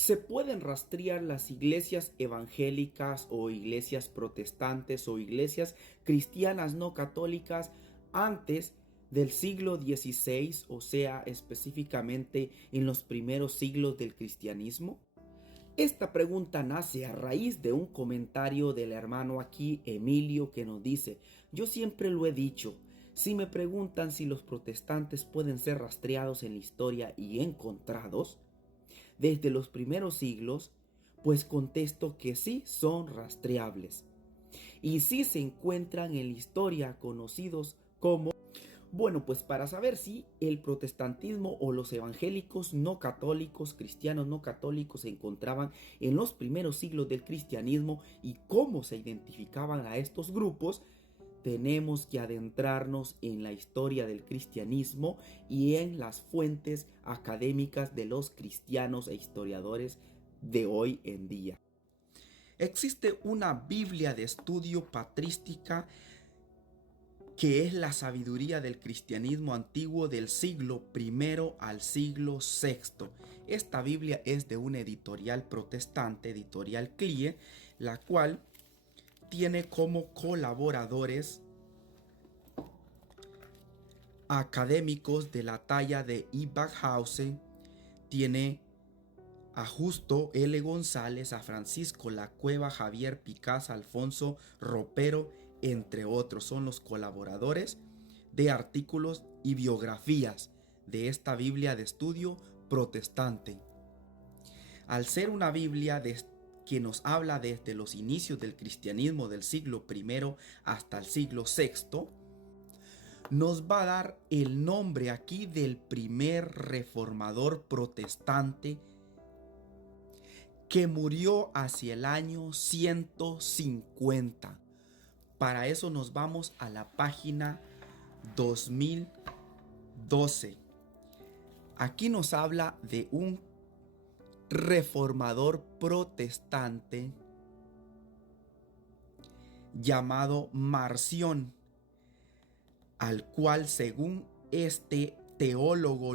¿Se pueden rastrear las iglesias evangélicas o iglesias protestantes o iglesias cristianas no católicas antes del siglo XVI, o sea, específicamente en los primeros siglos del cristianismo? Esta pregunta nace a raíz de un comentario del hermano aquí, Emilio, que nos dice: yo siempre lo he dicho, si me preguntan si los protestantes pueden ser rastreados en la historia y encontrados desde los primeros siglos, pues contesto que sí son rastreables. Y sí se encuentran en la historia conocidos como... Bueno, pues para saber si el protestantismo o los evangélicos no católicos, cristianos no católicos, se encontraban en los primeros siglos del cristianismo y cómo se identificaban a estos grupos, tenemos que adentrarnos en la historia del cristianismo y en las fuentes académicas de los cristianos e historiadores de hoy en día. Existe una Biblia de estudio patrística que es la sabiduría del cristianismo antiguo del siglo I al siglo VI. Esta Biblia es de una editorial protestante, editorial Clie, la cual tiene como colaboradores académicos de la talla de I. Backhausen, tiene a Justo L. González, a Francisco La Cueva, Javier Picasa, Alfonso Ropero, entre otros. Son los colaboradores de artículos y biografías de esta Biblia de estudio protestante. Al ser una Biblia que nos habla desde los inicios del cristianismo del siglo I hasta el siglo VI, nos va a dar el nombre aquí del primer reformador protestante que murió hacia el año 150. Para eso nos vamos a la página 2012. Aquí nos habla de un reformador protestante llamado Marción, al cual, según este teólogo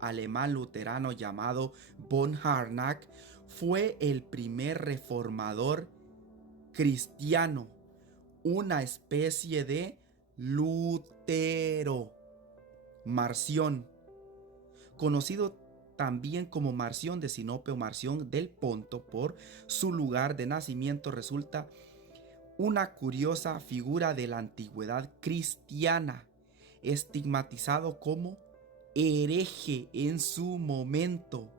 alemán luterano llamado von Harnack, fue el primer reformador cristiano, una especie de Lutero. Marción, conocido también como Marción de Sinope o Marción del Ponto por su lugar de nacimiento, resulta una curiosa figura de la antigüedad cristiana, estigmatizado como hereje en su momento.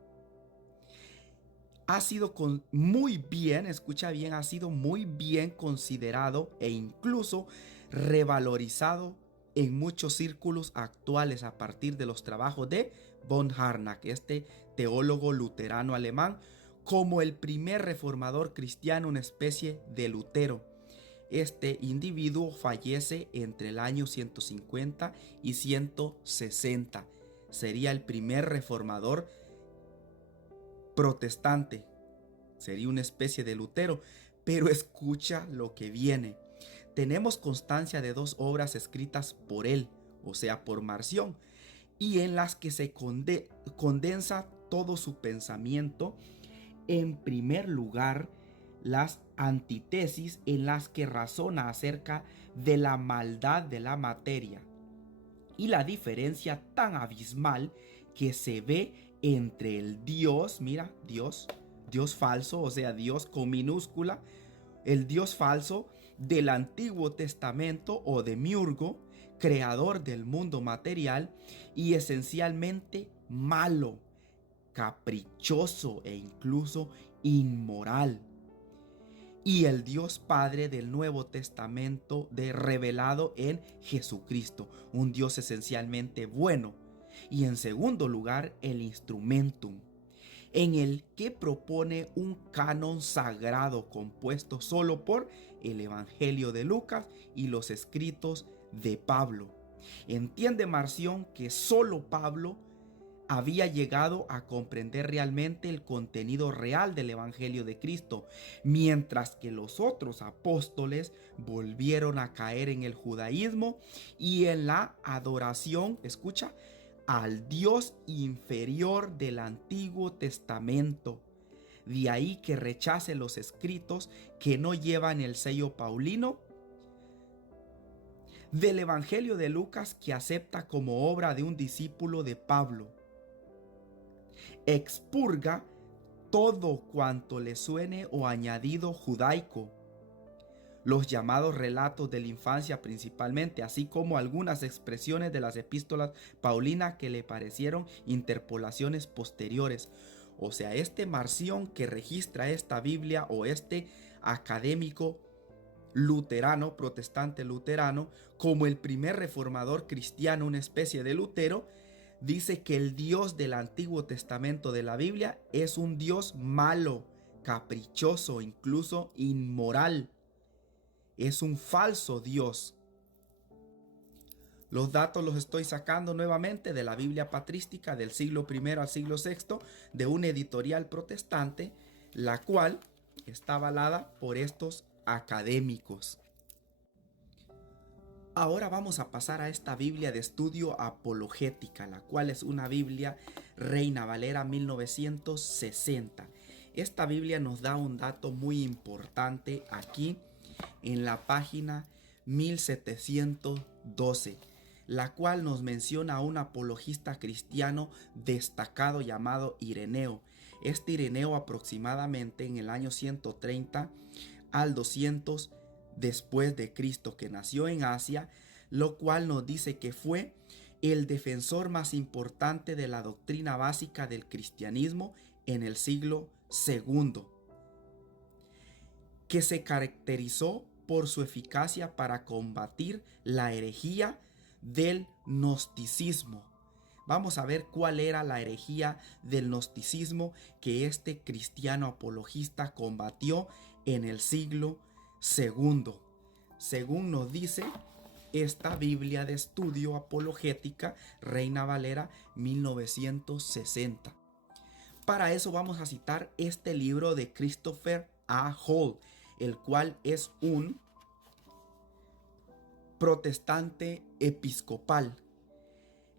Ha sido muy bien, escucha bien, ha sido muy bien considerado e incluso revalorizado en muchos círculos actuales a partir de los trabajos de von Harnack, este teólogo luterano alemán, como el primer reformador cristiano, una especie de Lutero. Este individuo fallece entre el año 150 y 160. Sería el primer reformador protestante. Sería una especie de Lutero. Pero escucha lo que viene. Tenemos constancia de 2 obras escritas por él, o sea, por Marción, y en las que se condensa todo su pensamiento. En primer lugar, las antítesis en las que razona acerca de la maldad de la materia y la diferencia tan abismal que se ve entre el Dios, mira, Dios falso, o sea, Dios con minúscula, el Dios falso del Antiguo Testamento o de Miurgo, creador del mundo material y esencialmente malo, caprichoso e incluso inmoral, y el Dios Padre del Nuevo Testamento revelado en Jesucristo, un Dios esencialmente bueno. Y en segundo lugar, el Instrumentum, en el que propone un canon sagrado compuesto solo por el Evangelio de Lucas y los escritos de Pablo. Entiende Marción que solo Pablo había llegado a comprender realmente el contenido real del Evangelio de Cristo, mientras que los otros apóstoles volvieron a caer en el judaísmo y en la adoración, escucha, al Dios inferior del Antiguo Testamento. De ahí que rechace los escritos que no llevan el sello paulino. Del Evangelio de Lucas, que acepta como obra de un discípulo de Pablo. Expurga todo cuanto le suene o añadido judaico. Los llamados relatos de la infancia principalmente, así como algunas expresiones de las epístolas paulinas que le parecieron interpolaciones posteriores. O sea, este Marción que registra esta Biblia, o este académico luterano, protestante luterano, como el primer reformador cristiano, una especie de Lutero, dice que el Dios del Antiguo Testamento de la Biblia es un Dios malo, caprichoso, incluso inmoral. Es un falso Dios. Los datos los estoy sacando nuevamente de la Biblia patrística del siglo I al siglo VI, de una editorial protestante, la cual está avalada por estos académicos. Ahora vamos a pasar a esta Biblia de estudio apologética, la cual es una Biblia Reina Valera 1960. Esta Biblia nos da un dato muy importante aquí en la página 1712, la cual nos menciona a un apologista cristiano destacado llamado Ireneo. Este Ireneo aproximadamente en el año 130 al 200 después de Cristo, que nació en Asia, lo cual nos dice que fue el defensor más importante de la doctrina básica del cristianismo en el siglo II, que se caracterizó por su eficacia para combatir la herejía del gnosticismo. Vamos a ver cuál era la herejía del gnosticismo que este cristiano apologista combatió en el siglo II. Según nos dice esta Biblia de estudio apologética Reina Valera 1960. Para eso vamos a citar este libro de Christopher A. Hall, el cual es un protestante episcopal.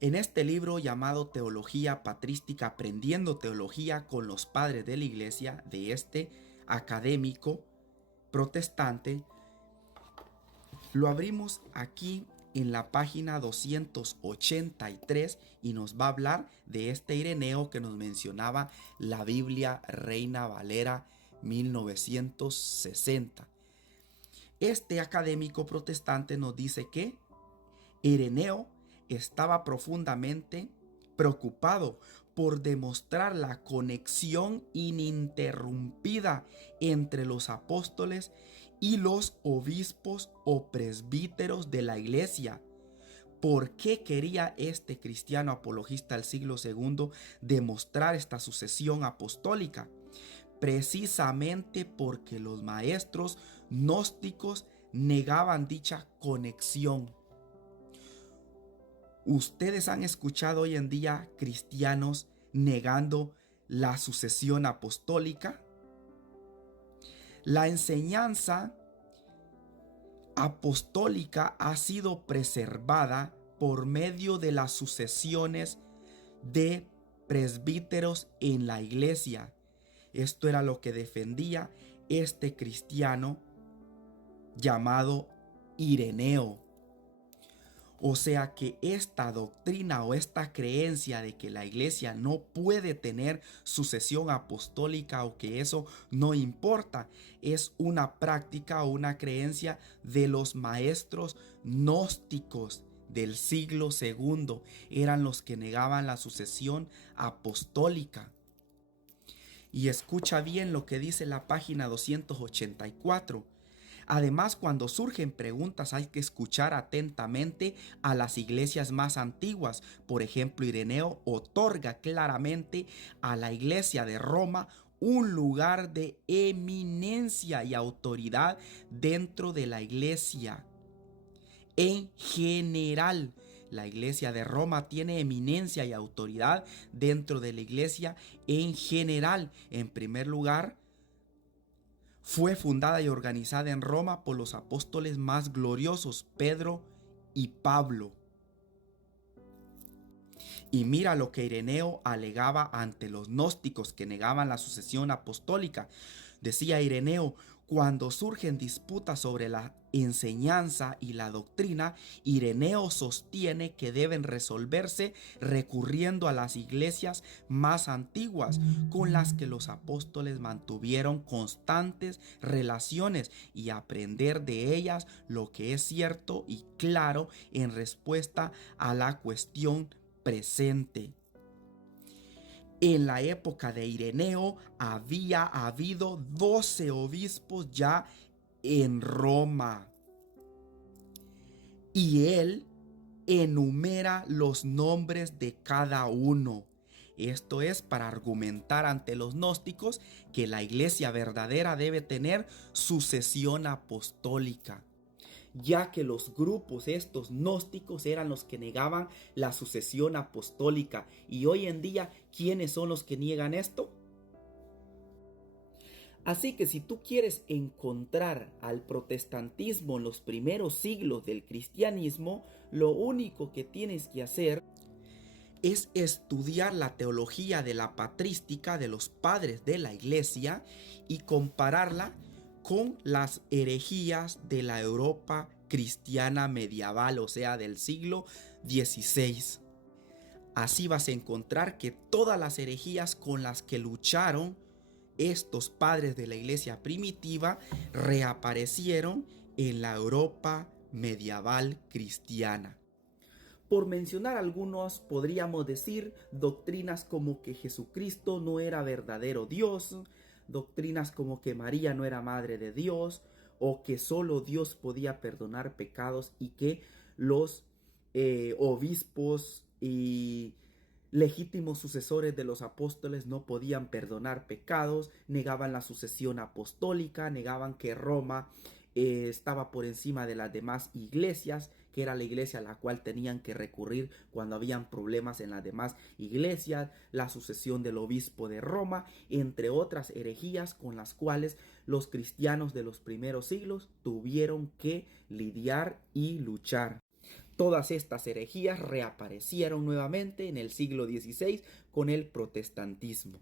En este libro llamado Teología Patrística, aprendiendo teología con los padres de la iglesia, de este académico protestante, lo abrimos aquí en la página 283 y nos va a hablar de este Ireneo que nos mencionaba la Biblia Reina Valera 1960. Este académico protestante nos dice que Ireneo estaba profundamente preocupado por demostrar la conexión ininterrumpida entre los apóstoles y los obispos o presbíteros de la iglesia. ¿Por qué quería este cristiano apologista del siglo II demostrar esta sucesión apostólica? Precisamente porque los maestros gnósticos negaban dicha conexión. Ustedes han escuchado hoy en día cristianos negando la sucesión apostólica. La enseñanza apostólica ha sido preservada por medio de las sucesiones de presbíteros en la iglesia. Esto era lo que defendía este cristiano llamado Ireneo. O sea que esta doctrina o esta creencia de que la iglesia no puede tener sucesión apostólica o que eso no importa, es una práctica o una creencia de los maestros gnósticos del siglo II. Eran los que negaban la sucesión apostólica. Y escucha bien lo que dice la página 284. Además, cuando surgen preguntas hay que escuchar atentamente a las iglesias más antiguas. Por ejemplo, Ireneo otorga claramente a la iglesia de Roma un lugar de eminencia y autoridad dentro de la iglesia. En general, la iglesia de Roma tiene eminencia y autoridad dentro de la iglesia en general. En primer lugar, fue fundada y organizada en Roma por los apóstoles más gloriosos, Pedro y Pablo. Y mira lo que Ireneo alegaba ante los gnósticos que negaban la sucesión apostólica. Decía Ireneo: cuando surgen disputas sobre la enseñanza y la doctrina, Ireneo sostiene que deben resolverse recurriendo a las iglesias más antiguas, con las que los apóstoles mantuvieron constantes relaciones, y aprender de ellas lo que es cierto y claro en respuesta a la cuestión presente. En la época de Ireneo había habido 12 obispos ya en Roma, y él enumera los nombres de cada uno. Esto es para argumentar ante los gnósticos que la iglesia verdadera debe tener sucesión apostólica, ya que los grupos estos gnósticos eran los que negaban la sucesión apostólica. Y hoy en día, ¿quiénes son los que niegan esto? Así que si tú quieres encontrar al protestantismo en los primeros siglos del cristianismo, lo único que tienes que hacer es estudiar la teología de la patrística de los padres de la iglesia y compararla con las herejías de la Europa cristiana medieval, o sea, del siglo XVI. Así vas a encontrar que todas las herejías con las que lucharon estos padres de la iglesia primitiva reaparecieron en la Europa medieval cristiana. Por mencionar algunos, podríamos decir doctrinas como que Jesucristo no era verdadero Dios, doctrinas como que María no era madre de Dios, o que solo Dios podía perdonar pecados y que los obispos y legítimos sucesores de los apóstoles no podían perdonar pecados, negaban la sucesión apostólica, negaban que Roma estaba por encima de las demás iglesias, que era la iglesia a la cual tenían que recurrir cuando habían problemas en las demás iglesias, la sucesión del obispo de Roma, entre otras herejías con las cuales los cristianos de los primeros siglos tuvieron que lidiar y luchar. Todas estas herejías reaparecieron nuevamente en el siglo XVI con el protestantismo.